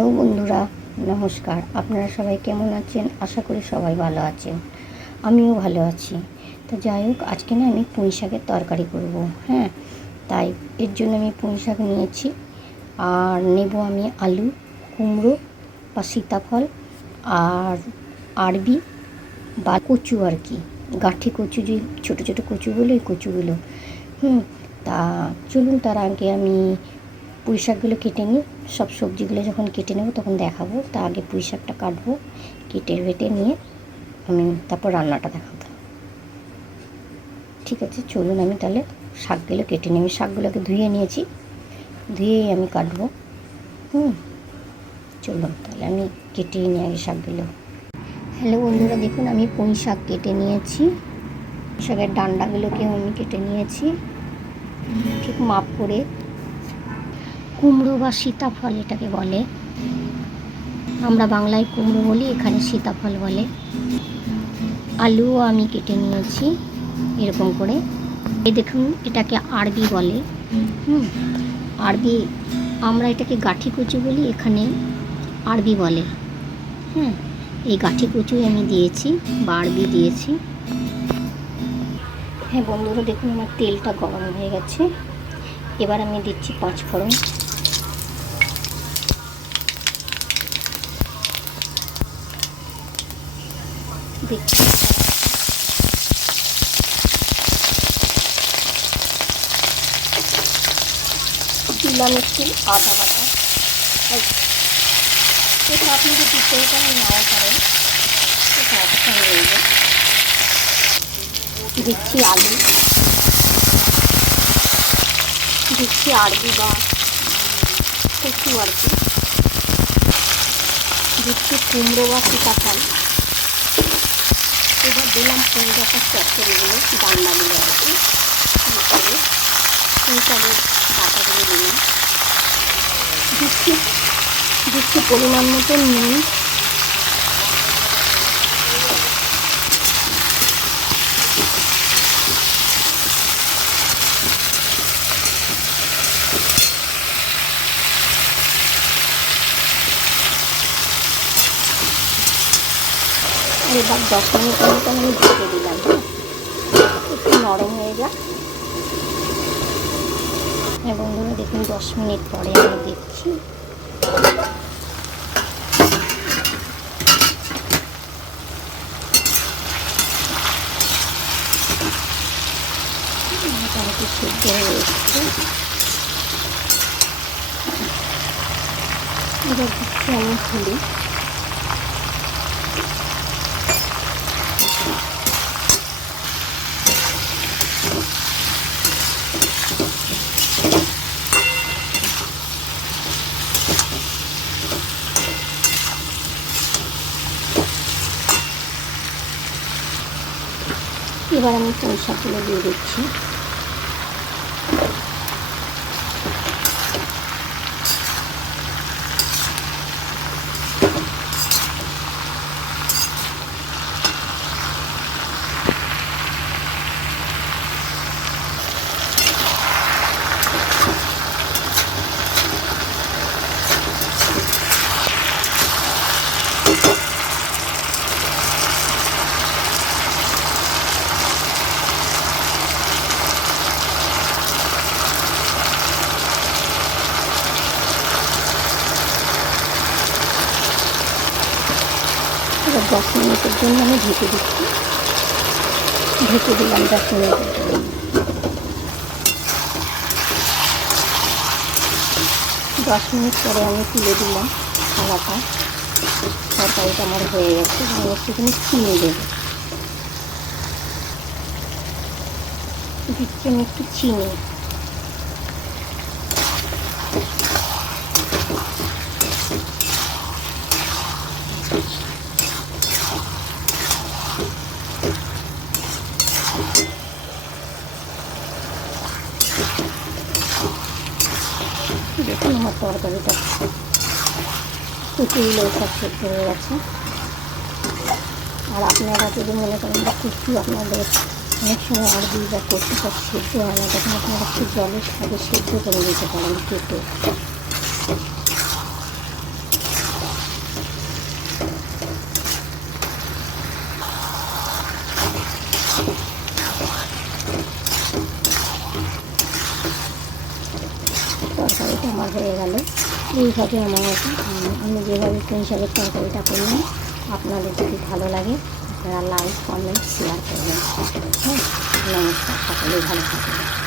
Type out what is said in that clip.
Hello বন্ধুরা, নমস্কার। আপনারা সবাই কেমন আছেন? আশা করি সবাই ভালো আছেন, আমিও ভালো আছি। তো যাই হোক, আজকে না আমি পুঁই শাকের তরকারি করব। হ্যাঁ, তাই এর জন্য আমি পুঁই শাক নিয়েছি, আর নেব আমি আলু, কুমড়ো বা সীতাফল, আর আরবি বা কচু আর কি, গাঁঠি কচু, যে ছোটো ছোটো কচুগুলো, এই কচুগুলো। তা চলুন, তার আগে আমি পুঁই শাকগুলো কেটে নিই। সব সবজিগুলো যখন কেটে নেব তখন দেখাবো। তা আগে পুঁই শাকটা কাটবো, কেটে বেটে নিয়ে আমি তারপর রান্নাটা দেখাবো। ঠিক আছে, চলুন আমি তাহলে শাকগুলো কেটে নিই। আমি শাকগুলোকে ধুয়ে নিয়েছি, ধুয়েই আমি কাটবো। চলুন তাহলে আমি কেটেই নিই আগে শাকগুলো। হ্যালো বন্ধুরা, দেখুন আমি পুঁই শাক কেটে নিয়েছি। শাকের ডান্ডাগুলোকেও আমি কেটে নিয়েছি ঠিক মাপ করে। কুমড়ো বা সীতাফল এটাকে বলে, আমরা বাংলায় কুমড়ো বলি, এখানে সীতাফল বলে। আলুও আমি কেটে নিয়েছি এরকম করে। এই দেখুন, এটাকে আরবি বলে। আরবি, আমরা এটাকে গাঁঠি কচু বলি, এখানে আরবি বলে। এই গাঁঠি কচুই আমি দিয়েছি বা আরবি দিয়েছি। হ্যাঁ বন্ধুরা, দেখুন আমার তেলটা গরম হয়ে গেছে। এবার আমি দিচ্ছি 5 ফোড়ন। দিচ্ছি দিলাম একটু আদা বাটা। এটা আপনি যদি দিতেই পারেন, নাও পারেন, এটা অপশন রইল। দিচ্ছি আলু, দিচ্ছি আরবি বা কচু আর কি, দিচ্ছি কুমড়ো বা সীতাফল। এবার দিলাম পুঁই শাকের চচ্চড়িগুলো, ডান্ডাগুলো আর কি, পুঁই শাকের ডাঁটাগুলো দিলাম। দিচ্ছি পরিমাণ মতো নুন। আর এবার 10 মিনিটের মতন আমি ঢেকে দিলাম। একটু নরম হয়ে যাক। হ্যাঁ বন্ধুরা, দেখুন 10 মিনিট পরে আমি দিচ্ছি। মোটামুটি সিদ্ধ হয়ে এসছে। এবার দিচ্ছি আমি হলুদ। এবার আমি পুঁই শাকগুলো দিয়ে দিচ্ছি। এবার 10 মিনিটের জন্য আমি ঢেকে দিচ্ছি। ঢেকে দিলাম 10 মিনিটের জন্য। 10 মিনিট পরে আমি তুলে দিলাম থালাটা। তরকারিটা আমার হয়ে গেছে। আমি একটুখানি চিনি দেবো, দিচ্ছি আমি একটু চিনি। দেখুন আমার তরকারিটা কচুগুলো সব সেদ্ধ হয়ে গেছে। আর আপনারা যদি মনে করেন যে কচু আপনাদের অনেক সময় আরবি বা কচু সব সেদ্ধ হয় না, তখন আপনারা একটু জলের সাথে সেদ্ধ করে দিতে পারেন কেটে। তরকারিটা আমার হয়ে গেল। এইভাবে আমার আমি যেভাবে পুঁই শাকের তরকারিটা করলাম, আপনাদের যদি ভালো লাগে আপনারা লাইক, কমেন্ট, শেয়ার করবেন। হ্যাঁ, নমস্কার, সকলেই ভালো থাকবেন।